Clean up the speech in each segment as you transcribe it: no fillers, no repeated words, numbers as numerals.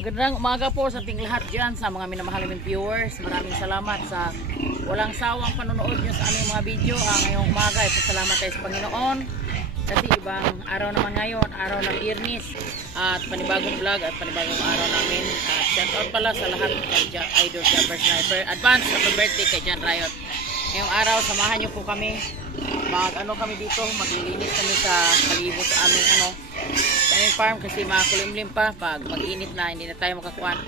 Magandang umaga po sa ating lahat dyan, sa mga minamahal naming viewers. Maraming salamat sa walang sawang panonood nyo sa aming mga video. Ngayong umaga, ito salamat tayo sa Panginoon. Kasi ibang araw naman ngayon, araw ng Biyernes. At panibagong vlog at panibagong araw namin. At shout out pala sa lahat kay Idol Jumper Sniper. Advance happy birthday kay John Riot. Ngayong araw, samahan nyo po kami. Kami dito, maglilinis kami sa palibot sa aming farm kasi makulimlim pa pag mag-init na, hindi na tayo makakuan.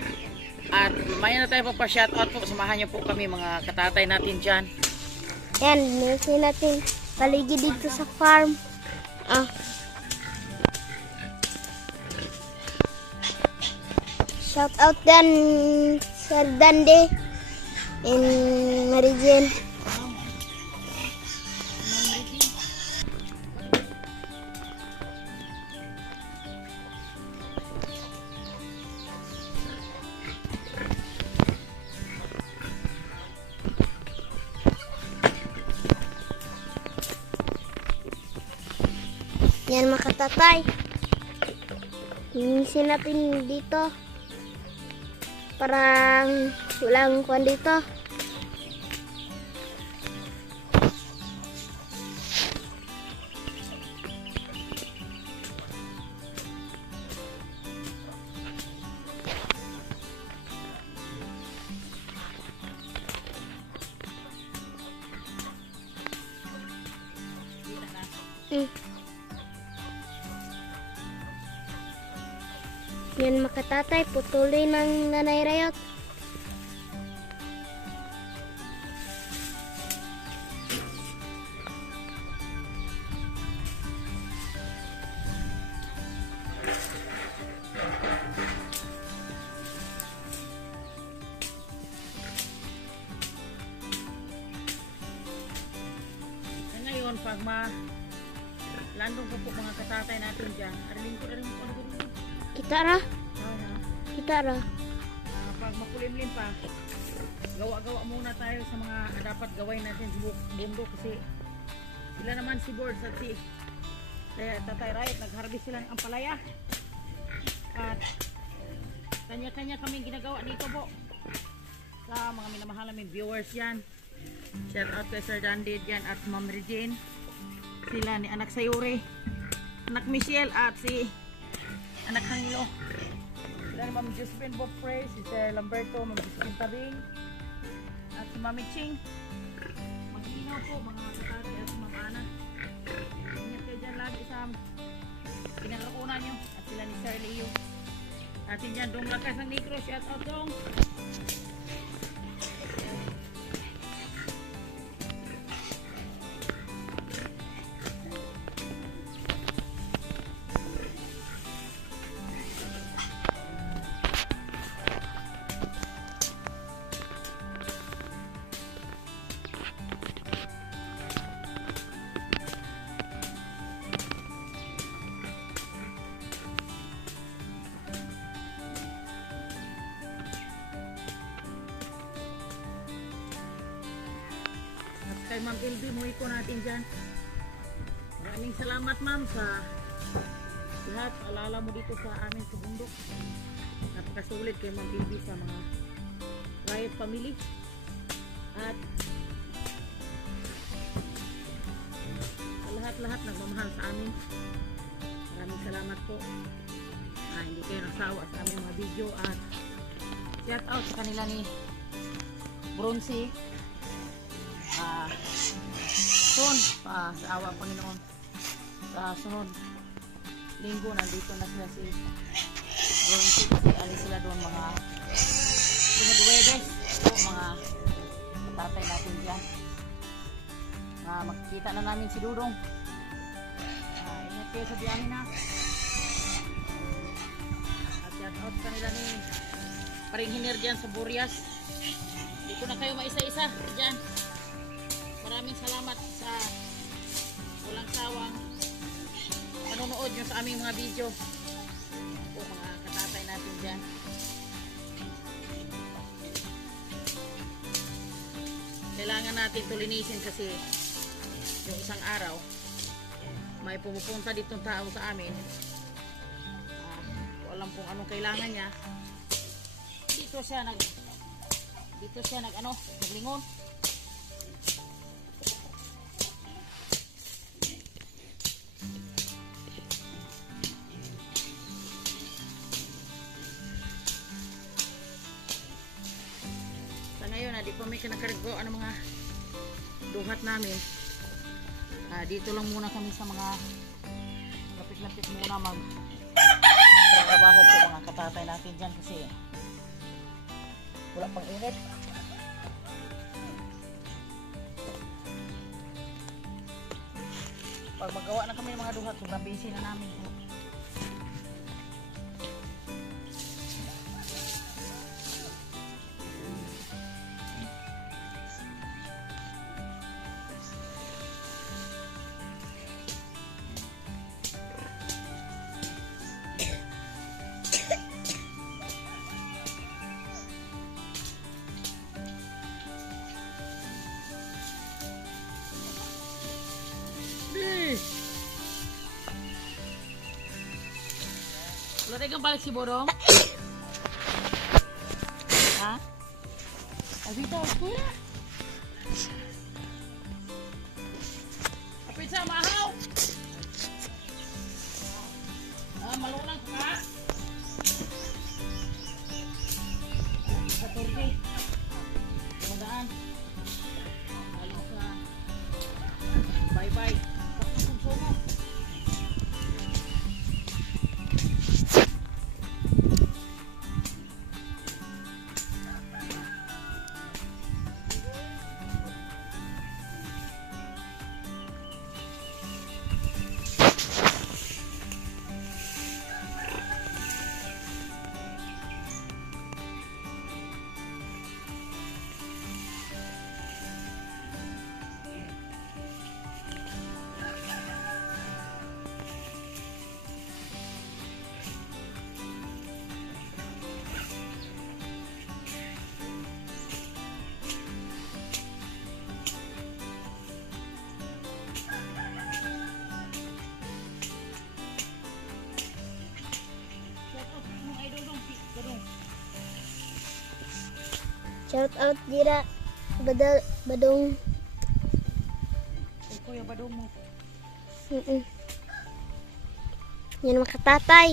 At maya na tayo pa-shoutout po, samahan nyo po kami mga katatay natin dyan. Yan, nisi natin paligid dito sa farm. Shoutout dan Sir Dande in Marijin. Yan mga katatay. Linisin natin dito. Parang walang kuwan dito. Yan mga katatay, putuli ng Nanay Riot. Ngayon, pag landong po mga katatay natin dyan, ariling ko Kita ra? Pag makulimlim pa, gawa-gawa muna tayo sa mga dapat gawin natin sa bundok kasi sila naman si Board at si Tatay Riot, nag-harvest sila ng ampalaya at kanya-kanya kaming ginagawa dito po sa mga minamahal naming viewers yan. Shout out kay Sir Dandy dyan at Ma'am Regine, sila ni Anak Sayuri, Anak Michelle at si Anak Hangilo. Sila ni Ma'am Josephine Bopre, si Sir Lamberto, Ma'am Josephine Tabing, at si Mami Ching. Mag-inaw po mga katatay at si Ma'am Ana. Ingat kayo dyan lagi sa pinaglakunan nyo. At sila ni Sir Leo. Atin dyan, Dong Lakas ng Negro. Shout out Dong. Kay Ma'am LB, muwi ko natin dyan. Maraming salamat ma'am sa lahat. Alala mo dito sa amin sa bundok. Napakasulit kay Ma'am LB sa mga Riot family. At sa lahat-lahat nagmamahal sa amin. Maraming salamat po. Hindi kayo nasawa sa aming mga video. At shout out sa kanila ni Bronzy. Soon, sa awa Panginoon, sa sunod linggo nandito na sila si Bronzy kasi alis sila doon mga sunod Webes. So, mga tatay natin dyan. Magkikita na namin si Dudong. Ingat kayo sa biyahe na. At shout out kanila ni Paring Hiner dyan sa Burias. Hindi ko na kayo maisa-isa dyan. Maraming salamat sa walang sawang panonood nyo sa aming mga video po mga katatay natin dyan. Kailangan natin ito linisin kasi yung isang araw may pumupunta ditong tao sa amin, walang kung anong kailangan niya, dito siya naglingon. Sa ngayon, di pa may kinakargo mga duhat namin. Dito lang muna kami sa mga lapit-lapit muna trabaho po mga katatay natin dyan kasi wala pang init. Pag magawa na kami ng mga duhat, sobrang busy na namin po. Wala kang balik si Borong? Ha? Abita, kuya. Kapit sa mahaw. Malunang ka. Sa turbi. Madaan. Halo ka. Bye-bye. Kapit sumo. Shout out dira Badong. Ay, Kuya Badong mo. Yan mga katatay.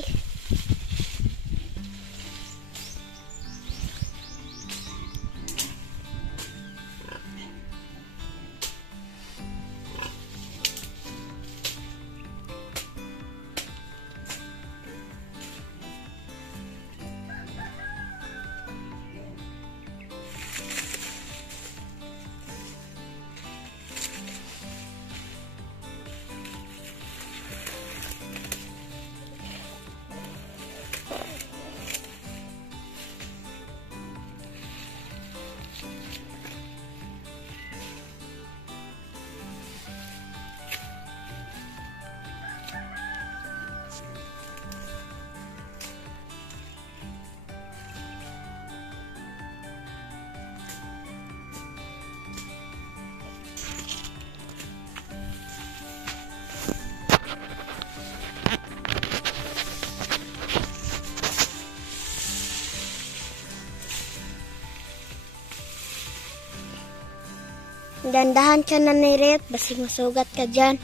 Dandahan ka na ni Ret, basig masugat ka dyan.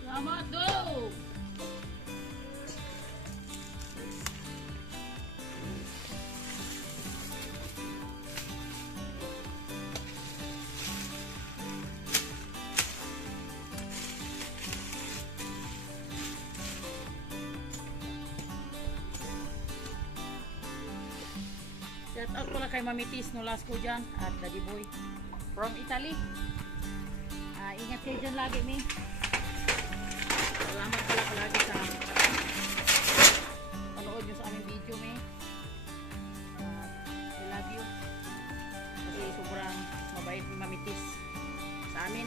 Salamat, go! Shout out pala kay Mamitis Nolasco dyan at Daddy Boy from Italy. Ingat kayo dyan lagi, Mi. Salamat pala lagi sa panood nyo sa aming video, Mi. I love you. Kasi sobrang mabait ni Mamitis sa amin.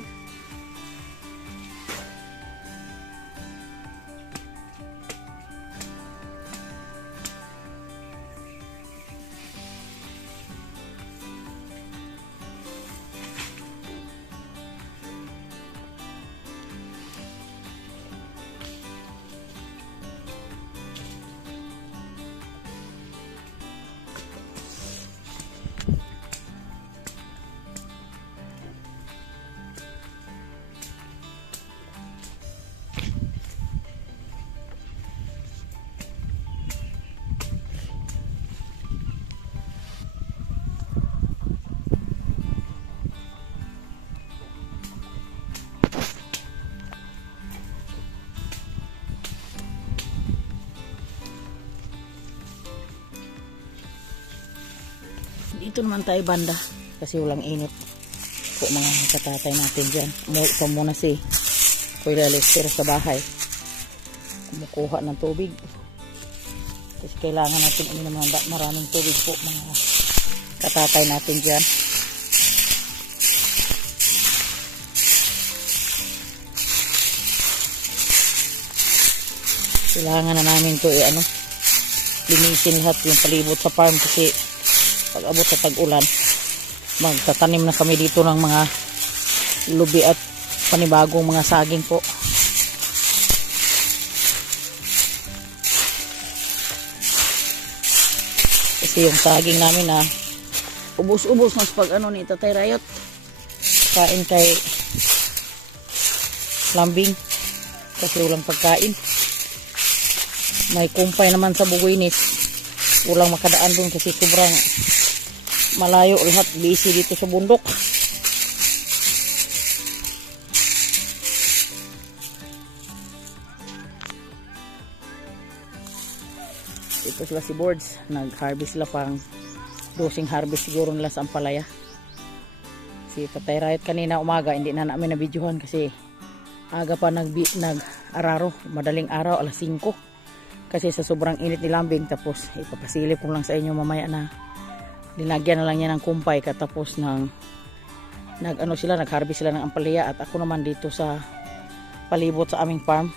Dito naman tayo banda kasi walang init po mga katatay natin dyan. Umuwi pa muna si Kuya Lester sa bahay. Kumukuha ng tubig. Kasi kailangan natin uminom ng maraming tubig po mga katatay natin dyan. Kailangan na namin to linisin lahat yung palibot sa farm kasi pag abot sa tag-ulan magtatanim na kami dito ng mga lubi at panibagong mga saging po. Kasi yung saging namin ubos-ubos mas pag ni Tatay Rayot kain kay lambing kasi walang pagkain. May kumpay naman sa Buguinis. Walang makadaan dun kasi sobrang malayo lahat. Busy dito sa bundok. Ito sila si Boards. Nag-harvest sila pang dosing harvest siguro nila sa Ampalaya. Si Tatay Rayot kanina umaga hindi na namin na-videohan kasi aga pa nag-araro. Madaling araw alas 5. Kasi sa sobrang init ni lambing tapos ipapasilip ko lang sa inyo mamaya na linagyan na lang niya ng kumpay katapos nag-harvest sila ng ampalaya at ako naman dito sa palibot sa aming farm.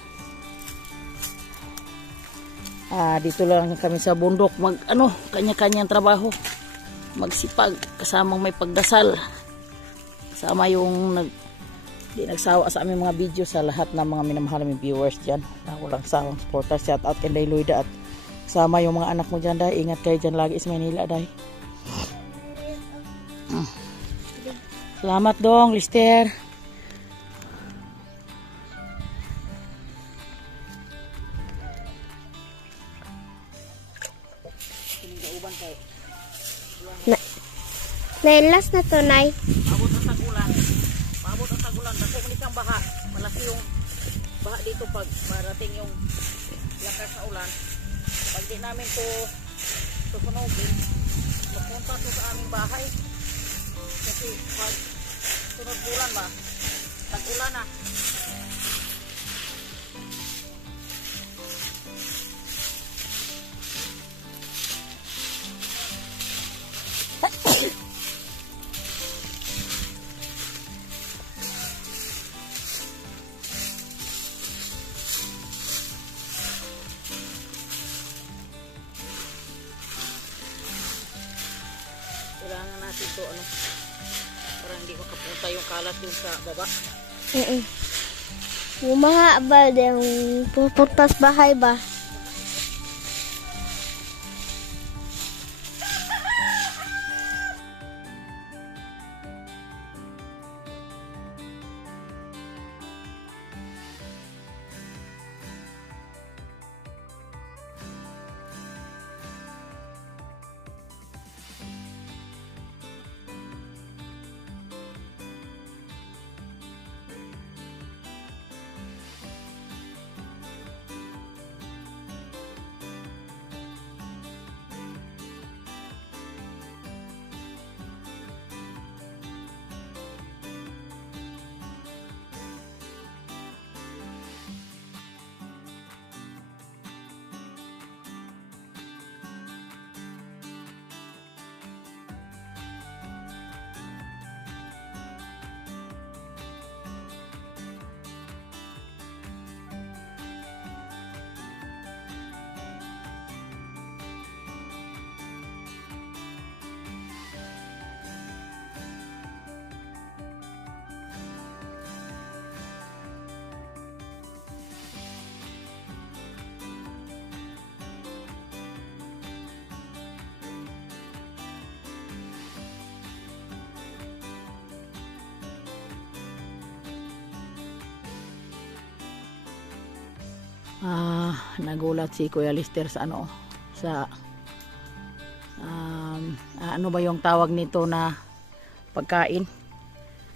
Dito lang kami sa bundok kanya-kanyang trabaho. Magsipag kasamang may pagdasal. Kasama yung di nagsawa sa aming mga video sa lahat ng mga minamahal naming viewers dyan na walang sawang supporters. Shout out kay Day Loida at sama yung mga anak mo dyan Day. Ingat kayo dyan lagi sa Manila Day. Salamat dong Lister. Nailas na to, Nay. Abot ang tagulan. Abot ang tagulan. Dako manik ang baha. Malaki yung baha dito pag marating yung lakas na ulan. Pag di namin to susunogin, magpunta to sa aming bahay. Kasi pag sunod bulan ba, tag-ulan na. Kailangan natin to para hindi makapunta yung kalat dun sa baba. Bumaha ba yung pupuntas bahay ba? Nagulat si Kuya Lister sa ano ba yung tawag nito na pagkain.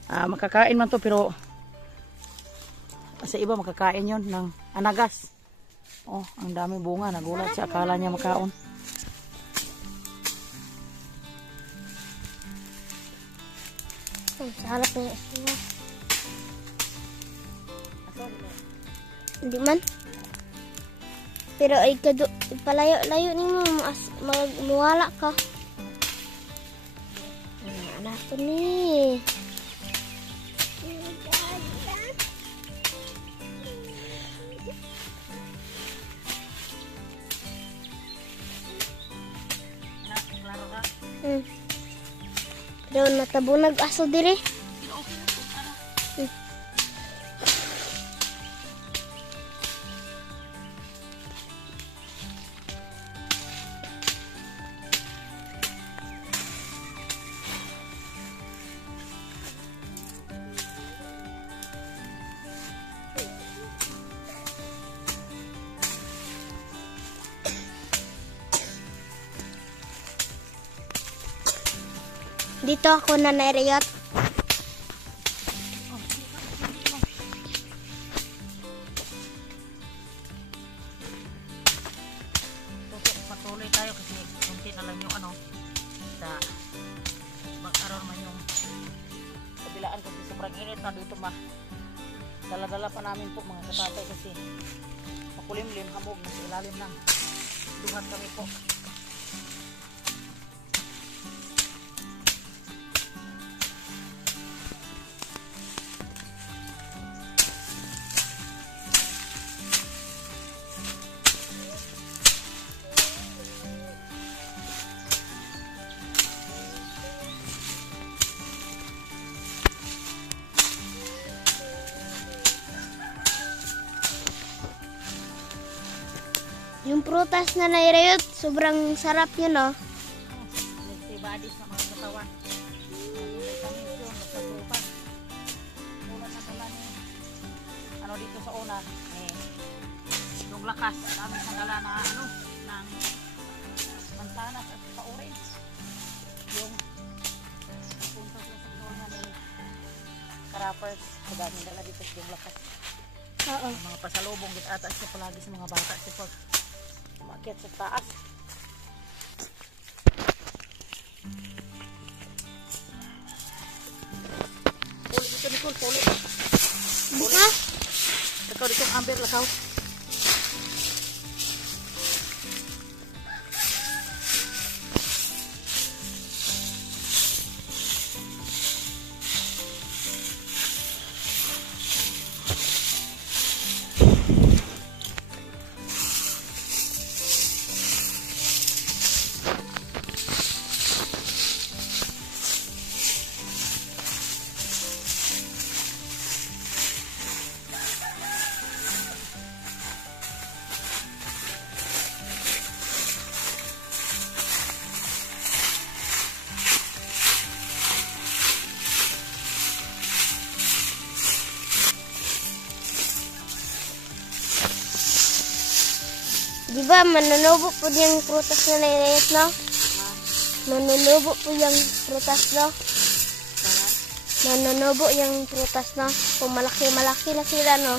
Makakain man to pero sa iba makakain yon ng anagas. Oh, ang dami bunga. Nagulat siya, akala niya makaon. Ang sarap ng asinga. Aso, Hindi man. Pero ay palayo-layo ni mo, magmuwala ka. Anak ko ni. anak, klaro ka. Pero natabunag aso dire. Pero okay na po, ano? Dito ako na nairiyot. Patuloy tayo kasi kunti na lang yung ano sa mag-aroon man yung kabilaan kasi sobrang init na dito dala-dala pa namin po mga katatay kasi makulimlim hamog na sa ilalim ng duhat kami po. Yung prutas na nairiyot, sobrang sarap yun, no? Antibodies sa mga katawan. May vitamins yun, magkasupan. Tulad na pala ni ano dito sa una, yung lakas, dami sangala na ano, ng mansanas at pa-orange. Yung punta sa sakdona ni Karappers, madaming dala dito yung lakas. Oo. Mga pasalubong dito ata siya palagi sa mga bata siya pag umakyat sa taas. Puli dito Nicole, puli. Buka? Lakaw dito ang amber, lakaw. Di ba, manunubo po yung prutas na nairiyot, no? Manunubo po yung prutas, no? Manunubo yung prutas, no? Kung malaki-malaki na sila, no?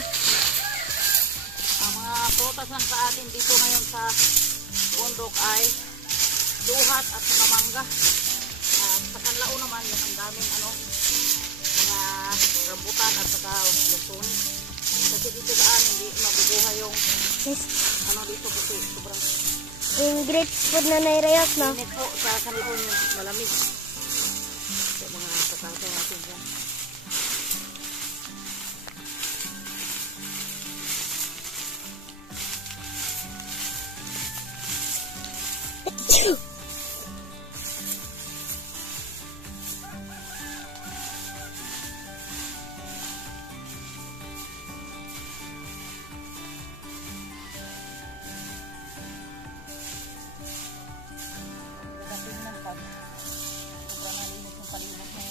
Ang mga prutas lang sa atin dito ngayon sa bundok ay duhat at saka mangga. Sa kanlao naman yung ang daming ano, mga rambutan at saka lutunin. Kasi dito sa amin hindi mabubuhay yung ano dito kasi sobrang Yung grapes po na nairiyot, no? init po sa kanlao yung malamig. Sa mga katatay natin dyan. Tingnan pag sobrang nalinis yung palimot mo.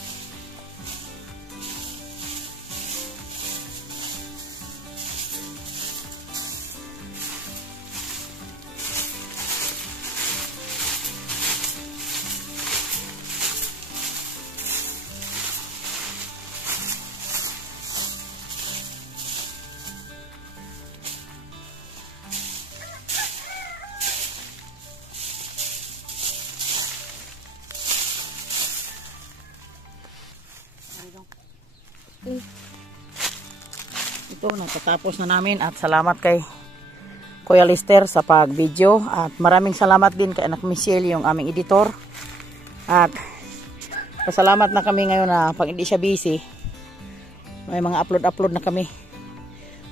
Ito, natatapos na namin at salamat kay Kuya Lister sa pag-video at maraming salamat din kay Anak Michelle, yung aming editor. At pasalamat na kami ngayon na pag hindi siya busy, may mga upload na kami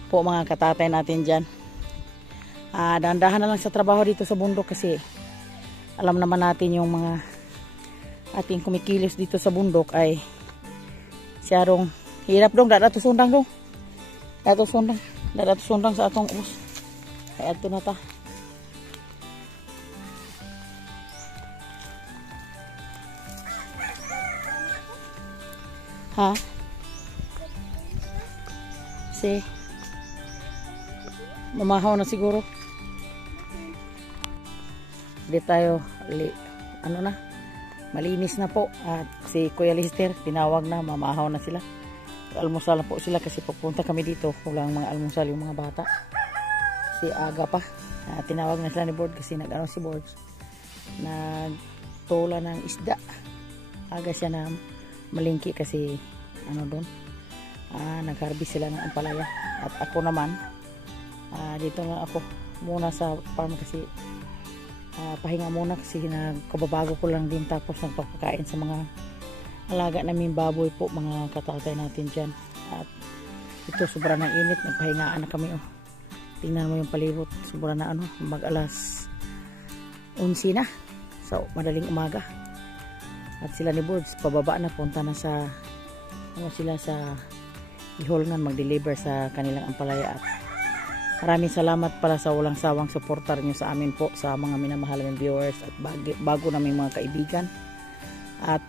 po mga katatay natin dyan. Dahan-dahan na lang sa trabaho dito sa bundok kasi alam naman natin yung mga ating kumikilos dito sa bundok ay siyarong hirap dong, dadatusundang dong. Dadatusundang sa atong ubos. Ay ato na ta. Ha? Mamahaw na siguro. Hindi tayo malinis na po at si Kuya Lister tinawag na, mamahaw na sila. Almusal na po sila kasi pupunta kami dito. Walang mga almusal yung mga bata. Si aga pa. Tinawag na sila ni Board kasi nag-ano si Board. Nagtula ng isda. Aga siya na malingki kasi doon. Nag-harvest sila ng ampalaya. At ako naman, dito na ako muna sa farm kasi pahinga muna kasi nagkababago ko lang din tapos nagpapakain sa mga alaga namin baboy po mga katatay natin dyan. At ito sobra ng init, nagpahingaan na kami tingnan mo yung palibot, sobra na mag-alas 11 na, so madaling umaga. At sila ni Boards pababa na, punta na sa sila sa Iholngan mag-deliver sa kanilang ampalaya. At maraming salamat pala sa walang sawang supporter nyo sa amin po, sa mga minamahal ng viewers at bago naming mga kaibigan. At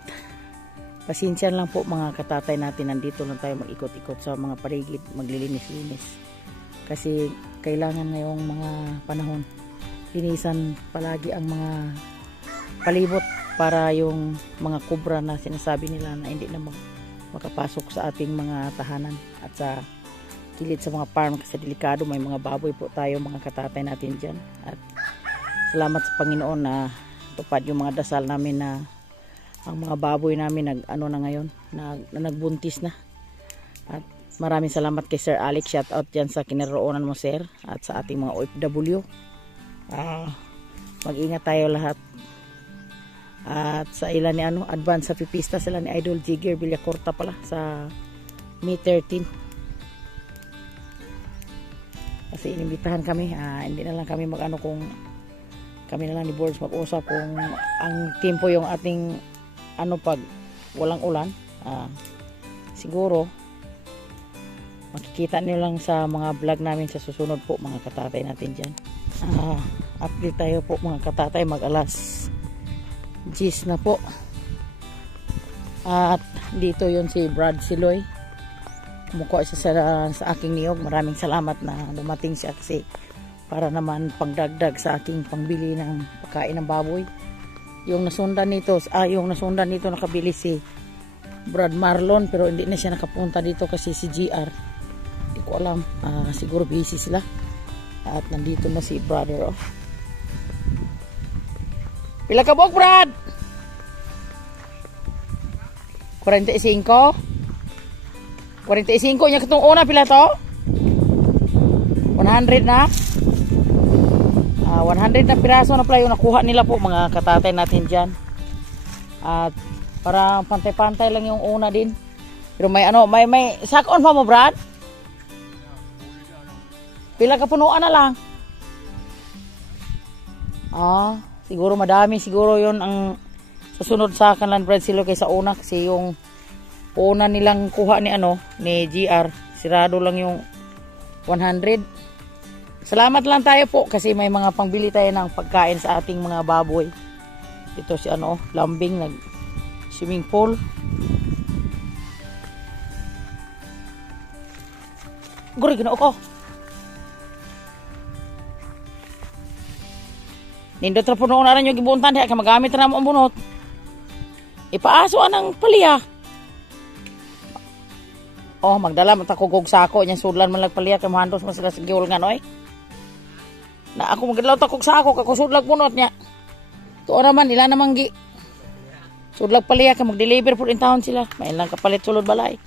pasensya lang po mga katatay natin, nandito lang tayo mag-ikot-ikot sa mga paligid, maglilinis-linis. Kasi kailangan ngayong mga panahon, linisan palagi ang mga palibot para yung mga kubra na sinasabi nila na hindi na makapasok sa ating mga tahanan at sa kilid sa mga farm kasi delikado, may mga baboy po tayo mga katatay natin dyan. At salamat sa Panginoon na tupad yung mga dasal namin na ang mga baboy namin na ngayon na nagbuntis na. At maraming salamat kay Sir Alex, shout out dyan sa kinaroonan mo sir, at sa ating mga OFW. Mag-ingat tayo lahat. At sa ilan ni advance sa pipista sila ni Idol Jigger Villacorta pala sa May 13. Kasi inimbitahan kami, hindi na lang kami kung kami na lang ni Boards mag-usap kung ang tempo yung ating pag walang ulan. Siguro makikita niyo lang sa mga vlog namin sa susunod po mga katatay natin dyan. Update tayo po mga katatay, mag-alas 10 na po. At dito yun si Brad Siloy, kumukuha siya sa aking niyog. Maraming salamat na dumating siya kasi para naman pangdagdag sa aking pangbili ng pagkain ng baboy. Yung nasundan nito nakabili si Brad Marlon, pero hindi na siya nakapunta dito kasi si GR, hindi ko alam, siguro busy sila. At nandito na si brother. Pila ka bok, Brad? 45? 45 niya katong una, pila to? 100 na? 100 na piraso na pala yung nakuha nila po mga katatay natin dyan. At parang pantay-pantay lang yung una din. Pero may may sakon pa mo, Brad? Pila ka punuan na lang? Siguro madami, siguro yon ang susunod sa kanlan Brad Silo kaysa una, kasi yung una nilang kuha ni GR, sirado lang yung 100. Salamat lang tayo po kasi may mga pangbili tayo ng pagkain sa ating mga baboy. Ito si lambing, nag swimming pool. Guri ginoo ko. Nindot ra puno na rin yung gibuntan diha kay magamit na mo ang bunot. Ipaaso anang paliya. Magdala man ta kog sako nya sudlan man lag paliya kay mahandos man sila sa giulngan oy. Na ako magdalaw ta kog sako kay sudlag bunot nya. Tuora man ila namang gi. Sudlag paliya kay mag-deliver pud in town sila. May lang kapalit sulod balay.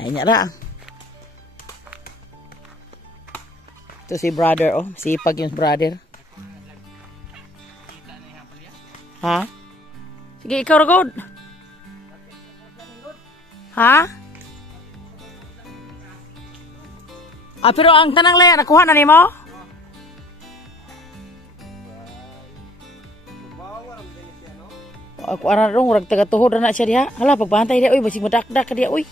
Ay niya ra. Ito si brother, oh. Sipag yung brother. Ha? Sige, ikaw ragod. Ha? Pero ang tanang layan, nakuha na ni mo? Ako ararong, urag taga-tuhod na siya diha. Hala, pagbantay diha, uy, basig madakdak ka diha, uy.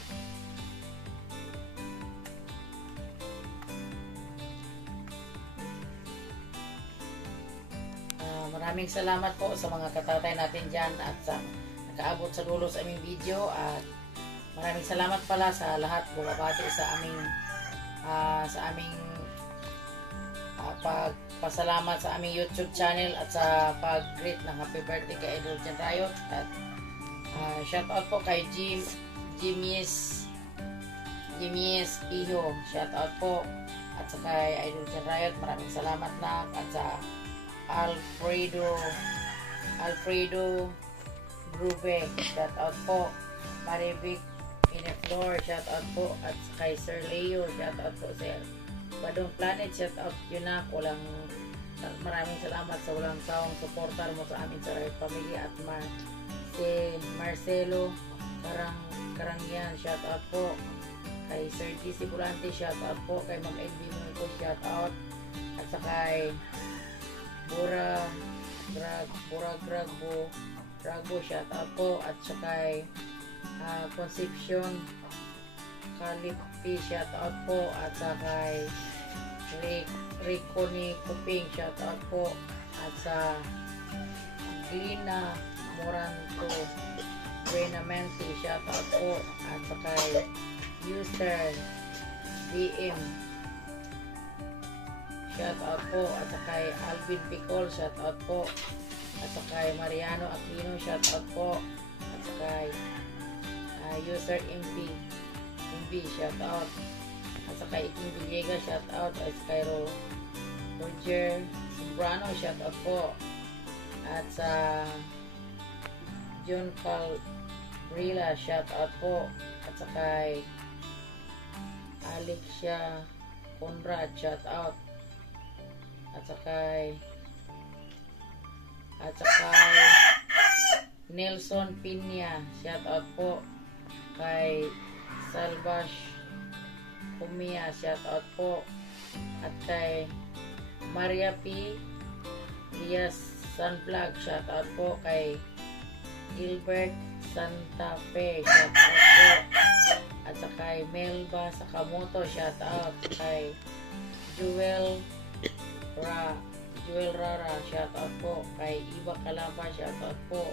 Maraming salamat po sa mga katatay natin dyan at sa nakaabot sa dulo sa aming video at maraming salamat pala sa lahat bumabati sa aming pagpasalamat sa aming YouTube channel at sa pag-greet ng happy birthday kay Idol Jan Rayot at shout out po kay Jimies Iho, shout out po at sa kay Idol Jan Rayot, maraming salamat na at sa Alfredo Grube, shout out po. Marivic Ineflor, shout out po. At kay Sir Leo, shout out po Sir Badong Planet, shout out yun na. Maraming salamat sa walang sawang suportar mo sa amin sa Rayot Family at si Marcelo Karangyan, shout out po. Kay Sir GC Bulante, shout out po. Kay Ma'am LB Muniko, shout out. At sa kay Grago, shout out po. At saka kay Concepcion Calipi, shout out po. At saka kay Rico ni Kuping, shout out po. At sa Glina Moranto Buenamente, shout out po. At saka kay User DM, shout out po. At saka kay Alvin Picol, shout out po. At saka kay Mariano Aquino, shout out po. At saka kay User MB, shout out. At saka kay Iking Villegas, shout out. At saka kay Roger Sombrano, shout out po. At sa John Calbrilla, shout out po. At saka kay Alexia Conrad, shout out. At saka Nelson Pinya, shout out po. Kay Salvash Pumia, shout out po. At kay Maria P. Diaz Sunvlog, shout out po. Kay Gilbert Santa Fe, shout out po. At saka kay Melba Sakamoto, shout out. Kay Joel Rara, shout out po. Kay Iba Calamba, shout out po.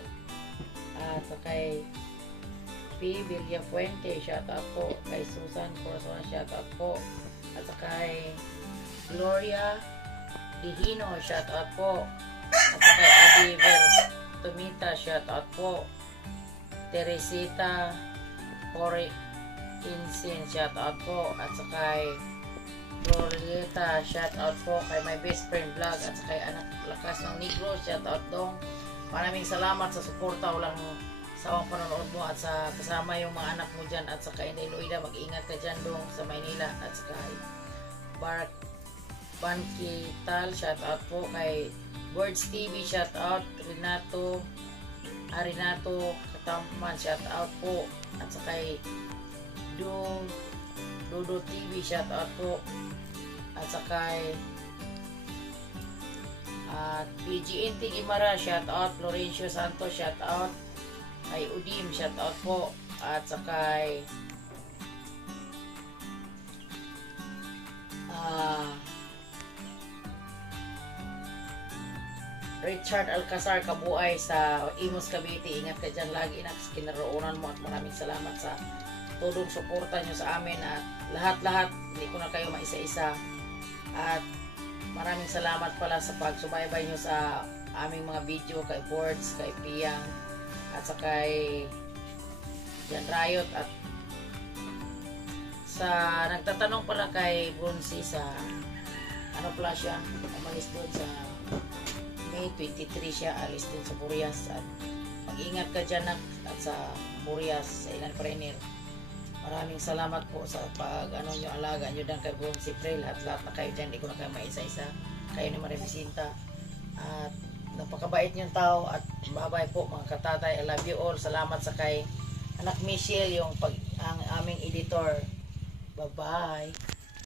At kay P. Villafuente, shout out po. Kay Susan Corazon, shout out po. At kay Gloria Dihino, shout out po. At kay Adiver Tumita, shout out po. Teresita Corey Insin, shout out po. At kay Glorieta, shout out po. Kay My Best Friend Vlog at kay Anak Lakas ng Negro, shout out dong. Maraming salamat sa suporta, walang sawang panonood mo at sa kasama yung mga anak mo dyan at sa kay Iloida, mag-ingat ka dyan dong sa Maynila. At sa kay Barak Banquital, shout out po. Kay Birds TV, shout out. Renato Katampan, shout out po. At sa kay Dodo TV, shout out po. At sa kay PGNT Gimara, shout out. Florencio Santos, shout out. Kay Udim, shout out po. At sa kay Richard Alcazar Kabuay sa Imus Cavite, ingat ka dyan lagi na kinaroonan mo at maraming salamat sa tulong suporta nyo sa amin at lahat-lahat, hindi ko na kayo maisa-isa at maraming salamat pala sa pagsubaybay nyo sa aming mga video kay Boards, kay Piyang at sa kay Jan Rayot at sa nagtatanong pala kay Brunsi sa ano pala siya, umalis doon sa May 23 siya, alis din sa Burias at mag-ingat ka dyan at sa Burias sa ilan trainer. Maraming salamat po sa pag ano nyo alaga nyo dan kay buong si Prel at lahat na kayo dyan. Hindi ko na kayo maisa-isa. Kayo ni Maribisinta. At napakabait nyo tao at babay po mga katatay. I love you all. Salamat sa kay anak Michelle yung ang aming editor. Bye-bye.